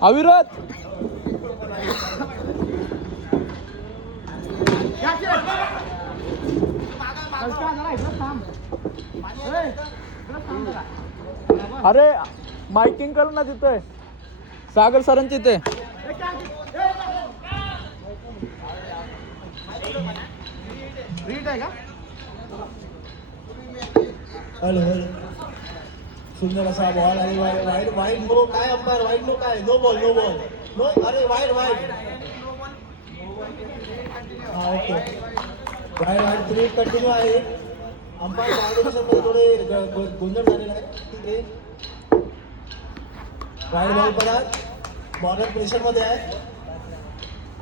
अविरत अरे माइकिंग कर ना तिथे सागर सरांची ते हॅलो सुंदर असा बॉल आणि वाईड वाईड नो काय अंपायर वाईड नो काय no ball no ball no अरे वाईड वाईड हा okay wide wide three continue आहे अंपायर मार्गदर्शनमध्ये थोडे गोंधळ झालेला आहे ठीक आहे वाईड बॉल परत बॉलर प्रेशरमध्ये आहे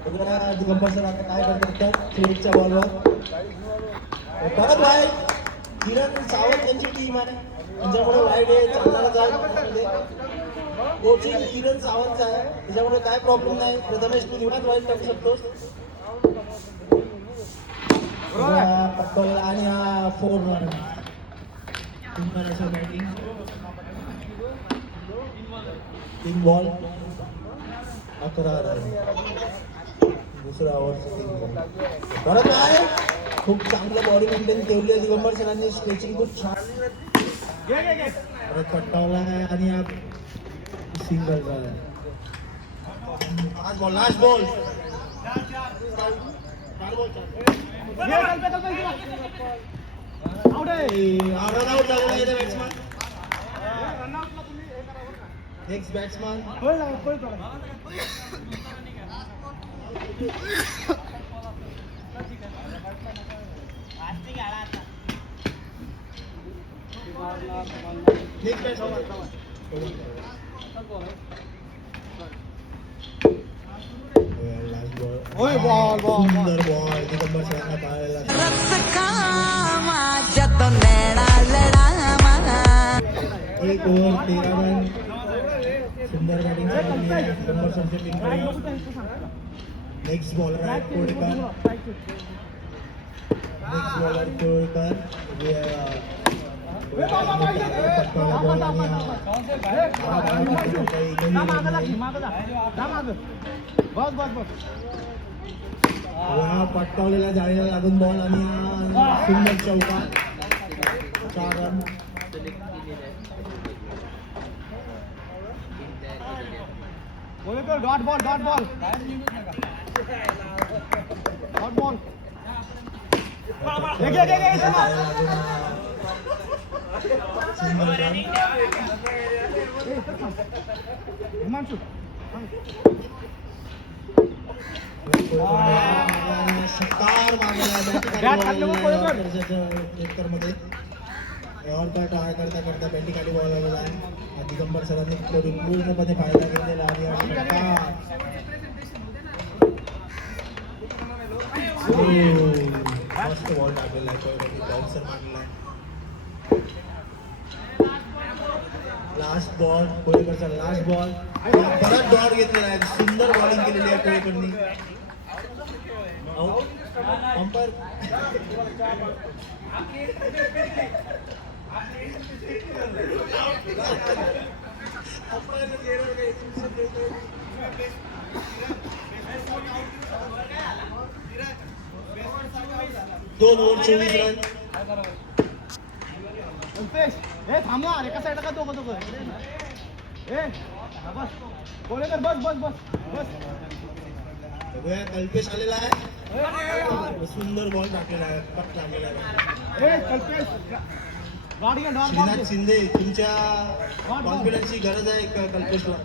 बघा दिगंबर सर आता काय करतात थ्रीच्या बॉलवर परत वाईड किरण सावंत यांची टीम आहे त्यांच्यामुळे वाईड आहे चांगला जाईल कोचिंग किरण सावंत आहे त्याच्यामुळे काय प्रॉब्लेम नाही प्रथमेश तू निवडात वाईड टाकू शकतोस पटकन आणि हा 4 रन सुंदर असं बॅटिंग 3 बॉल 11 रन दुसरा ओव्हरचा 3 बॉल परत आहे खूप चांगलं बॉडी मेंटेन ठेवली आहे दिगंबर सरांनी स्ट्रेचिंग खूप छान परत पट्टावला आहे आणि हा सिंगल झाला last ball last ball run out झालेला आहे बॅट्समन नेक्स्ट बॅट्समन सुंदर बॉल दिगंबर सरांना पाहायला 1 ओव्हर 13 रन सुंदर बॅटिंग दिगंबर सरच्या टीमकडे नेक्स्ट बॉलर आहे कोळकर नेक्स्ट बॉलर कोळकर पटकावलेला जाळीला लागून बॉल आणि सुंदर चौका 4 run dot ball dot ball dot ball टाळ करता करता बॅटी खाली बॉल आलेला आहे दिगंबर सरांनी पूर्णपणे फायदा घेतलेला आणि फर्स्ट बॉल टाकलेला आहे बाउन्सर मारलेला आहे लास्ट बॉल कोळेकरचा लास्ट बॉल परत डॉट घेतलेला आहे सुंदर बॉलिंग केलेली आहे कोळेकरनी अंपायर दोन ओव्हर 24 रन हे थांबवा एका साईडला का दोघं दोघं ए बस कोळेकर बस बस बस बस बघूया कल्पेश आलेला आहे सुंदर बॉल टाकलेला आहे पट टाकलेला आहे ए कल्पेश गाडी घ्या श्रीनाथ शिंदे तुमच्या कॉन्फिडन्सची गरज आहे कल्पेशला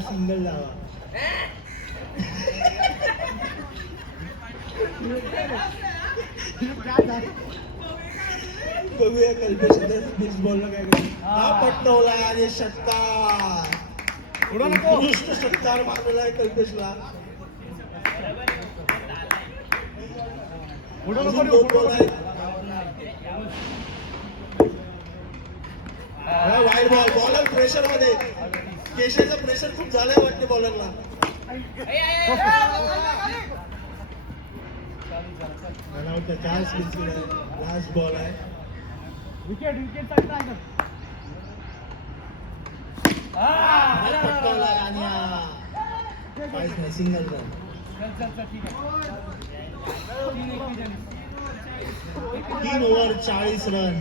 सिंगल लावा बघूया कल्पेश नेक्स्ट बॉलला काय करतो हा पटकावला आणि षटकार उत्कृष्ट षटकार मारलेला आहे कल्पेशला दोन बॉल आहे वाईड बॉल. बॉलर प्रेशर मध्ये. केशरचं प्रेशर खूप झालंय वाटते बॉलरला. चान्स लास्ट बॉल आहे. विकेट साठी काय पटकावला आणि काहीच नाही, सिंगल रन. 3 over 40 run.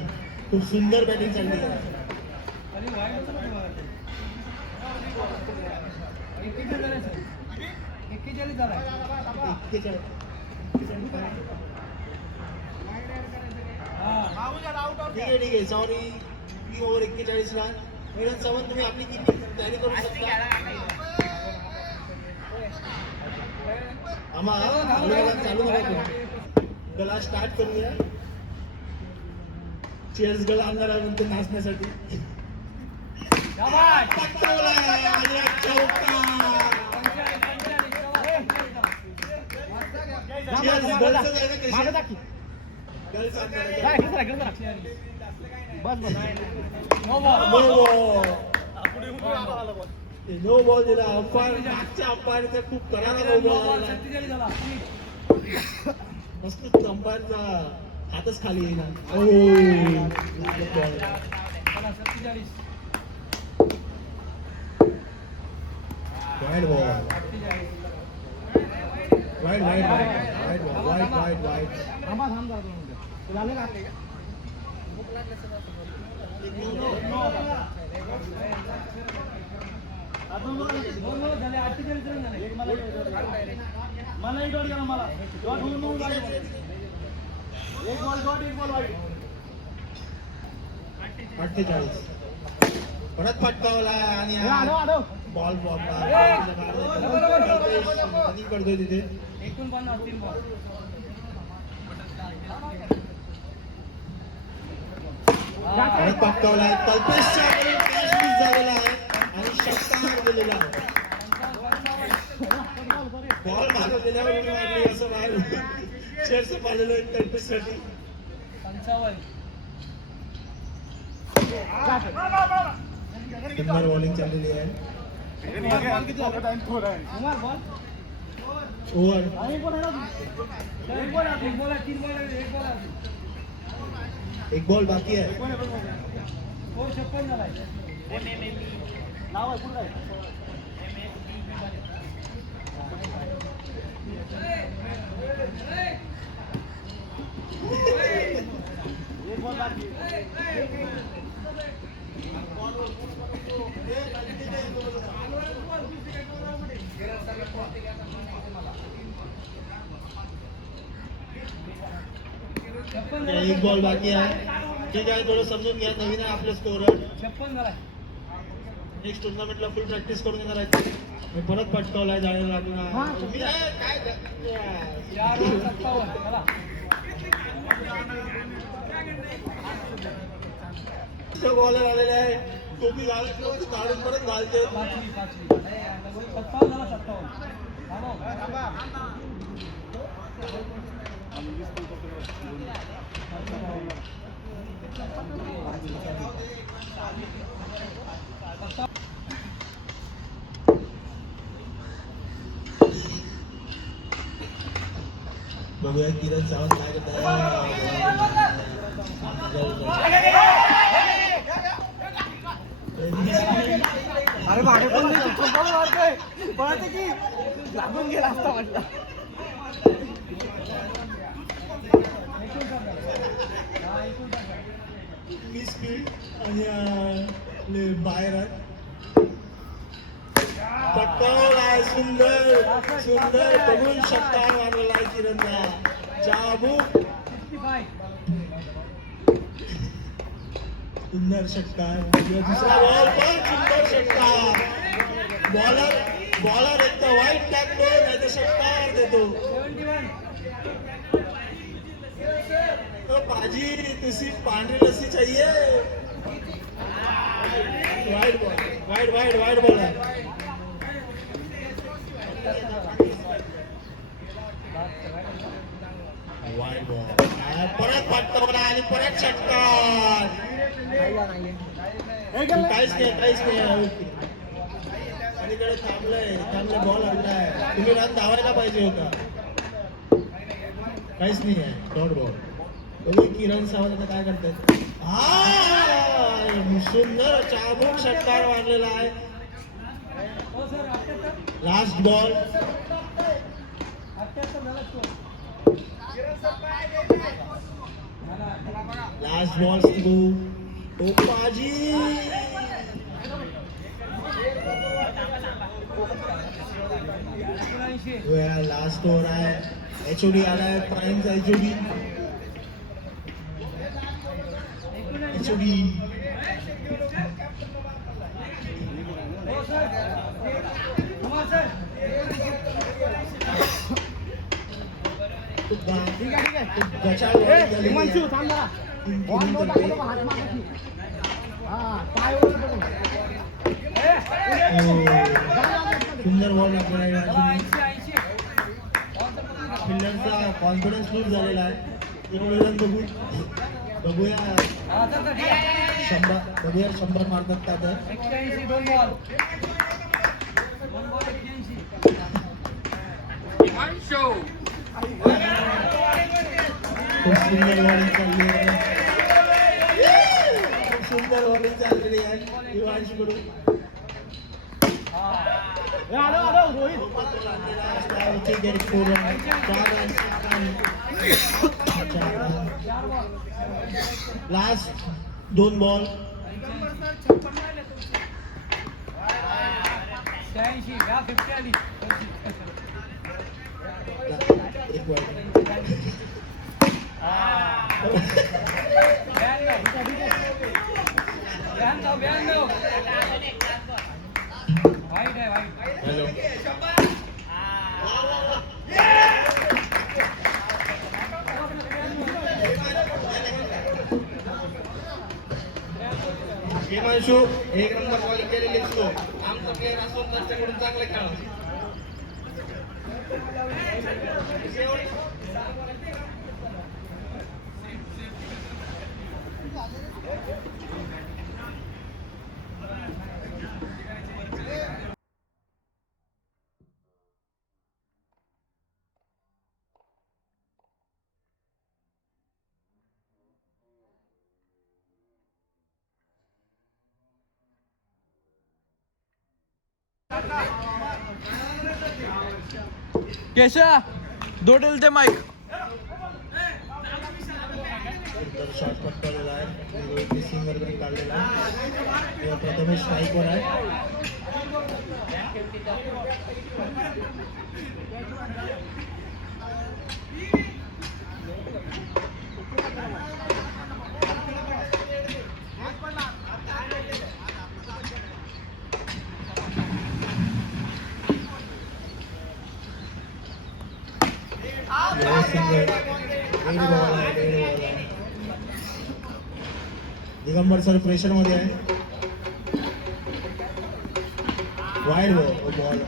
खूप सुंदर बॅटिंग चालली आहे. 41 झाला. 41. ठीक आहे सॉरी. 3 over 41 run. मिळून चव्हाण तुम्ही आपली किती तयारी करू शकता. चालू नका. गला स्टार्ट करूया. चेअर्स गला आणणार आहे म्हणते नाचण्यासाठी. नो बॉल दिला. अंपायर मागच्या अंपायरचा खूप करारा नो बॉल. मस्त अंपायरचा हातच खाली येईल. Wide ball. Wide wide wide wide wide wide. थांबा थांबा तुला आले का मला एक डॉट गेला. मला एक बॉल वाईट. 48. परत पटकावला आणि बॉल करतोय तिथे. 49 बॉल. परत पटकावला. कल्पेशच्या कॅच मिस झालेला आहे आणि षटकार गेलेला आहे. बॉल मागं गेल्यावर मारली असं बाहेर शेअरचं पाहिलेलं आहे कल्पेशसाठी. 55. सुंदर बॉलिंग चाललेली आहे. ओव्हर एक बॉल बाकी आहे. एक बॉल बाकी आहे. ठीक आहे, थोडं समजून घ्या. नवीन आहे आपलं स्कोरर. 56 झाला. नेक्स्ट टुर्नामेंटला फुल प्रॅक्टिस करून येणार आहे. मी परत पटकावलाय जायला लागून. बॉलर आलेला आहे. तो मी काढून परत घालते. 57 झाला. 57. बघूया किरण सावंत काय करताय. अरे मागे पण मारतोय. पळते की लागून गेला असता म्हटलं. स्पीड आणि बाहेर पटकावलाय. सुंदर सुंदर बघून षटकार मारलेला आहे किरणचा. चाबूक. सुंदर षटकार. दुसरा बॉल पण सुंदर षटकार. बॉलर एकदा वाईट टाकतो नाही तर षटकार देतो. तो भाजी तुझी पांढरी लस्सी चाहिए. Wide ball. वाईड बॉल आहे. Wide ball. परत पटकावला आणि परत षटकार. काहीच नाही अलीकडे थांबलंय बॉल आणलाय तुम्ही रन धावायला पाहिजे होता काहीच नाही आहे डॉट बॉल बघू किरण सावंत आता काय करतात सुंदर चाबूक षटकार मारलेला आहे last ball Opaji last over आहे एचओडी आलाय प्राईमचा एचओडी हिमांशू थांब जरा बॉल नो टाकू हात मागं पाय वर सुंदर बॉल आपल्याला फिल्डरचा कॉन्फिडन्स लूज झालेला आहे बघूया 100 मारतात का तर खूप सुंदर बॉलिंग चालली आहे हिमांशूकडून लास्ट 2 बॉल एक हिमांशू एक नंबर बॉलिंग केलेली असतो आमचा प्लेअर असून त्याच्याकडून चांगले खेळ कैसा दो डलते माइक शॉट पटकवलेला आहे रोहित सिंगर कडे काढलेला आहे प्रथमेश स्ट्राईकवर आहे दिगंबर सर प्रेशर मध्ये आहे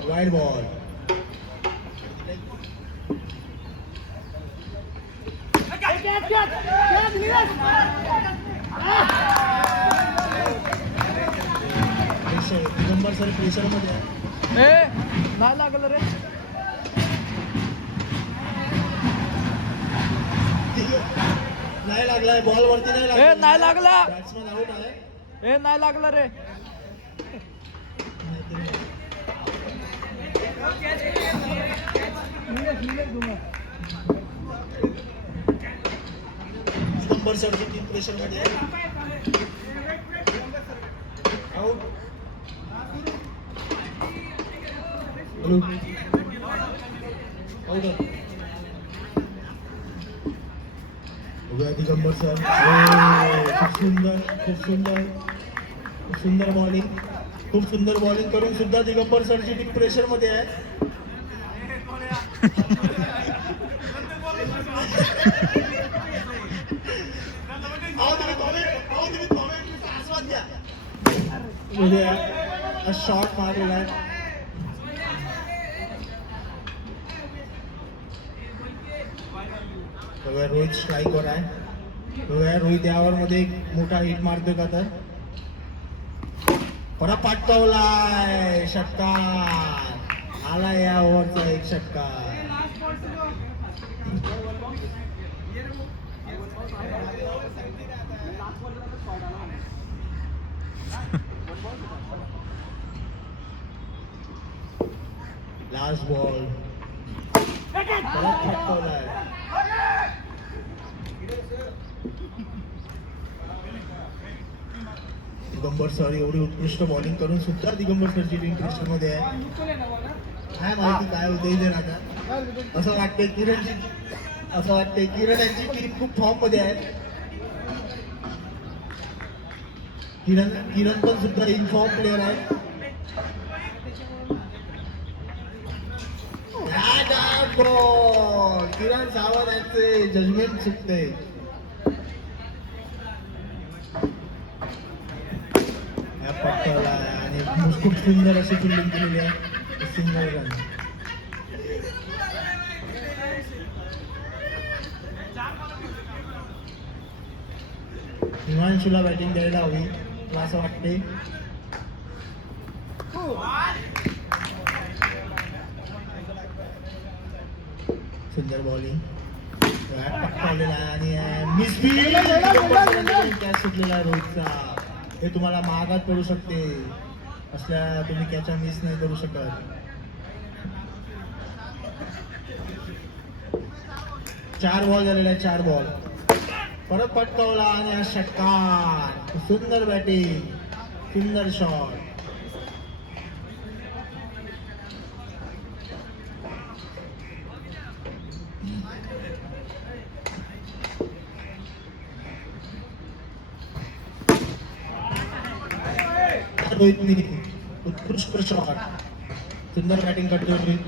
wide ball Digambar sir pressure मध्ये आहे नाही लागलं रे नाही लागलाय बॉल वरती नाही लागला बॅट्समन आउट आहे नाही लागलं रे दिगंबर सरची टीम प्रेशर मध्ये आउट दिगंबर सर खूप सुंदर बॉलिंग करून सुद्धा दिगंबर सरची टीम प्रेशर मध्ये आहे शॉट मारलेला आहे रोहित स्ट्राईकवर आहे रोहित यावर मध्ये एक मोठा हिट मारतोय का तर परत पाठवलाय षटकार. आला या ओव्हरचा एक षटकार. लास्ट बॉल परत फटकवलाय. दिगंबर सर एवढी उत्कृष्ट बॉलिंग करून सुद्धा दिगंबर सरची टीम प्रेशर मध्ये आहे. काय माहिती काय होते इथे आता. असं वाटतंय किरण यांची टीम खूप फॉर्म मध्ये आहे. किरण पण सुद्धा इनफॉर्म प्लेअर आहे. किरण सावंत यांचे जजमेंट चुकते. पटकवला आणि खूप सुंदर अशी फिल्डिंग केलेली आहे. Single run. हिमांशूला बॅटिंग द्यायला हवी मला असं वाटते. सुंदर बॉलिंग पटकावलेला आहे आणि कॅच सुटलेला रोहितचा. हे तुम्हाला महागात पडू शकते. असल्या तुम्ही कॅचा मिस नाही करू शकत. 4 बॉल झालेला आहे. 4 बॉल परत पटकावला आणि हा षटकार. सुंदर बॅटिंग सुंदर शॉट. रोहितनी उत्कृष्ट शॉट. सुंदर बॅटिंग करतोय रोहित.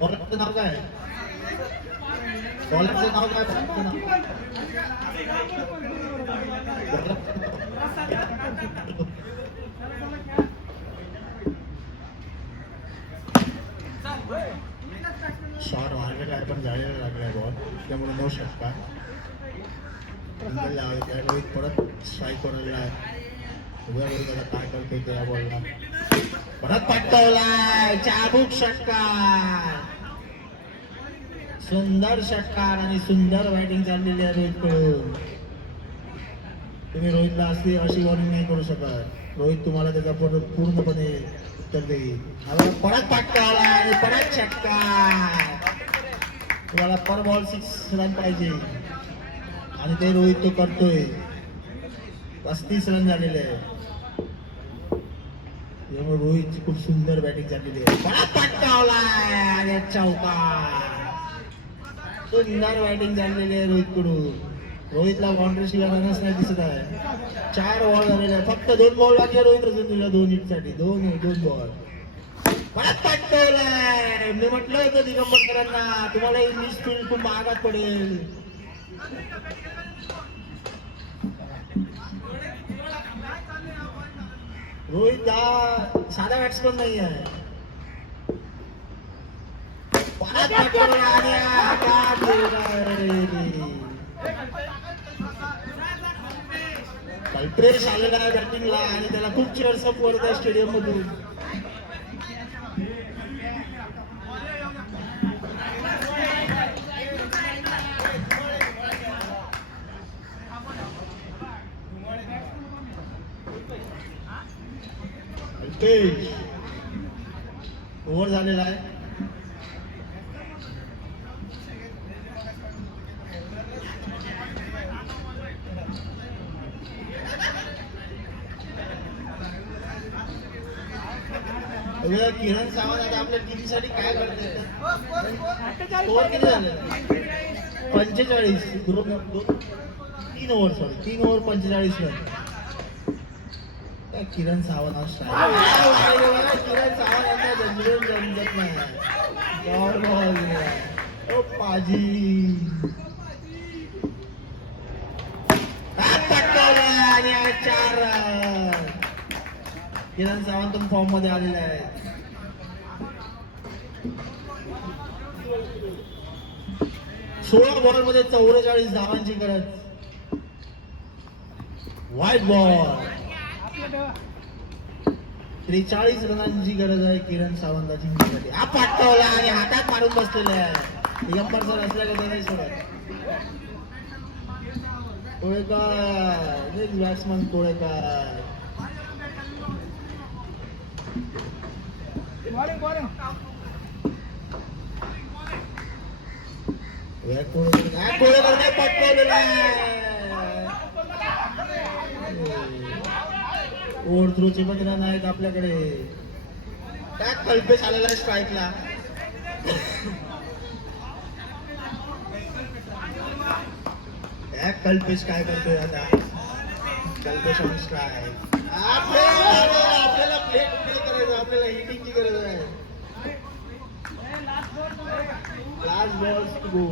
बॉलरचं नाव काय? बॉलरचं नाव काय? शॉट मारलेला आहे पण जायला लागलाय बॉल. त्यामुळे 9 षटकार. रोहित परत स्ट्राईक करायला आहे. उभ्या बरोबर काय करतोय त्या बॉलला. परत पटकावलाय. चाबूक षटकार. सुंदर षटकार आणि सुंदर बॅटिंग चाललेली आहे रोहितकडून. तुम्ही रोहितला अशी बॉलिंग नाही करू शकत. रोहित तुम्हाला त्याचा पूर्णपणे उत्तर देईल. परत पटकावला आणि परत षटकार. तुम्हाला पर बॉल 6 रन पाहिजे आणि ते रोहित तो करतोय. 35 रन झालेले आहे. त्यामुळे रोहितची खूप सुंदर बॅटिंग झालेली आहे. परत पटकावलाय आणि चौकार. सुंदर बॅटिंग झालेली आहे रोहितकडून. रोहितला बाउंड्री शिवाय रनच नाही दिसत आहे. 4 बॉल झालेले आहे. फक्त 2 बॉल बाकी रोहित अजून तुला 2 हिटसाठी 2 बॉल. परत पटकवलाय. मी म्हटलं होतं दिगंबर सरांना तुम्हाला इंग्लिश फील्ड खूप महागात पडेल. रोहित हा साधा बॅट्समन नाही आहे. परत पटकवला कल्पेश आलेला आहे बॅटिंगला आणि त्याला खूप चेअर्सअप करत आहे स्टेडियम मधून. कल्पेश ओव्हर झालेला आहे. किरण सावंत आता आपल्या टीमसाठी काय करते? स्कोअर किती झाले? 45. 3 ओव्हर 45 रन. किरण सावंत किरण सावंत यांना जमजम जमजत नाही. ओ पाजी आणि 4 रन. किरण सावंत फॉर्म मध्ये आलेले आहेत. 16 बॉल मध्ये 44 धावांची गरज. White ball. 43 रनांची गरज आहे किरण सावंतला जिंकण्यासाठी. हा पाठवला आणि हातात मारून बसलेला आहे. दिगंबर सर असल्या का नाही सोडत. टोळेकर बॅट्समन टोळेकर. टोळेकर नाही पटकवलेला आहे. ओव्हर थ्रोचे पण रन आहेत आपल्याकडे. काय कल्पेश आलेला आहे स्ट्राईकला. कल्पेश काय करतोय आता. Kalpesh on strike. आपल्याला प्लेट करायचं. आपल्याला हिटिंगची गरज आहे. Last balls to go.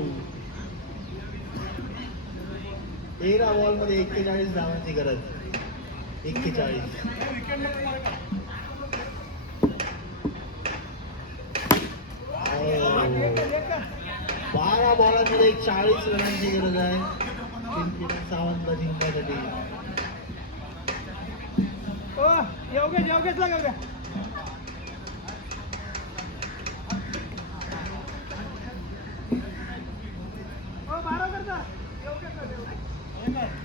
13 ball मध्ये 41 धावांची गरज. 41. बारा बॉलांमध्ये 40 रनांची गरज आहे किरण सावंतला जिंकण्यासाठी. योगेश लागा.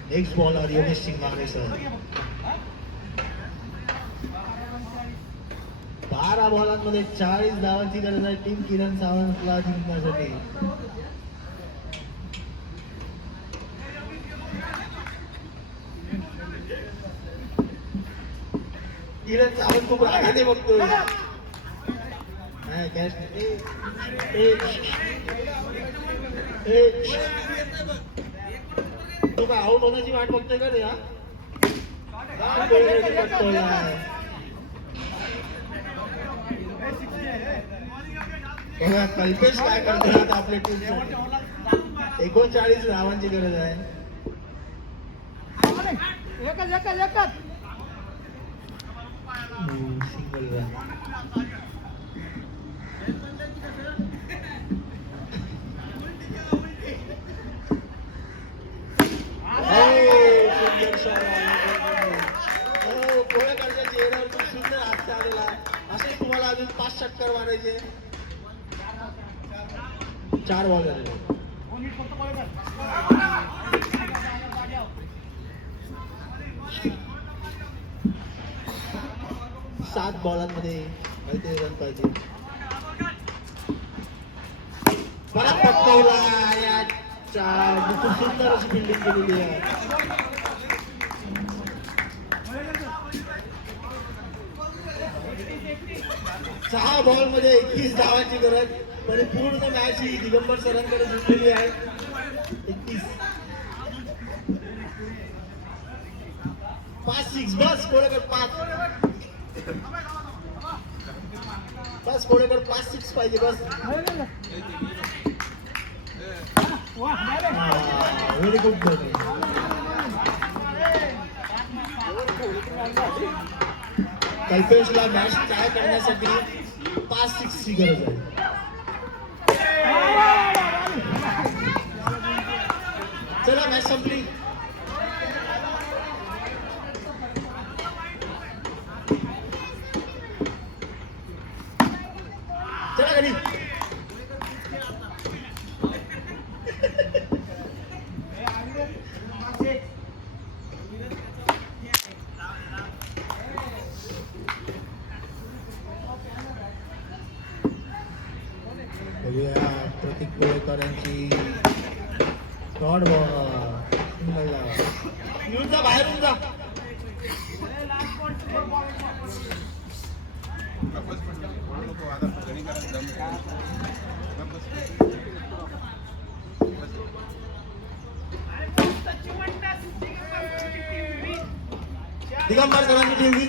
नेक्स्ट बॉलर योगेश सिंगारे सर. 12 बॉलांमध्ये 40 धावांची गरज आहे टीम किरण सावंतला जिंकण्यासाठी. किरण सावंत खूप रागाने बघतोय. तू काय आऊट होण्याची वाट बघतोय का रे. कल्पेश काय करतोय आता आपल्या टीमसाठी. 39 धावांची गरज आहे. Single run. कोळेकरच्या चेहऱ्यावर खूप सुंदर हास्य आलेला. असे तुम्हाला अजून 5 षटकार मारायचे. 4 बॉल झाले. 7 बॉलांमध्ये काहीतरी रन पाहिजे. परत पटकवला. खूप सुंदर अशी फिल्डिंग केलेली आहे. 6 बॉल मध्ये 21 धावांची गरज. परिपूर्ण मॅच ही दिगंबर सरांकडे जिंकलेली आहे. 21. 5-6 बस. कोळेकर 5. बस कोळेकर 5-6 पाहिजे बस. Very good bowling. कल्पेशला मॅच ट्राय करण्यासाठी 5-6 ची गरज आहे. चला मॅच संपली. चला घरी. प्रतीक कोळेकर यांची शॉर्ट बॉल. येऊन जा बाहेरून जा. दिगंबर सरांची टीम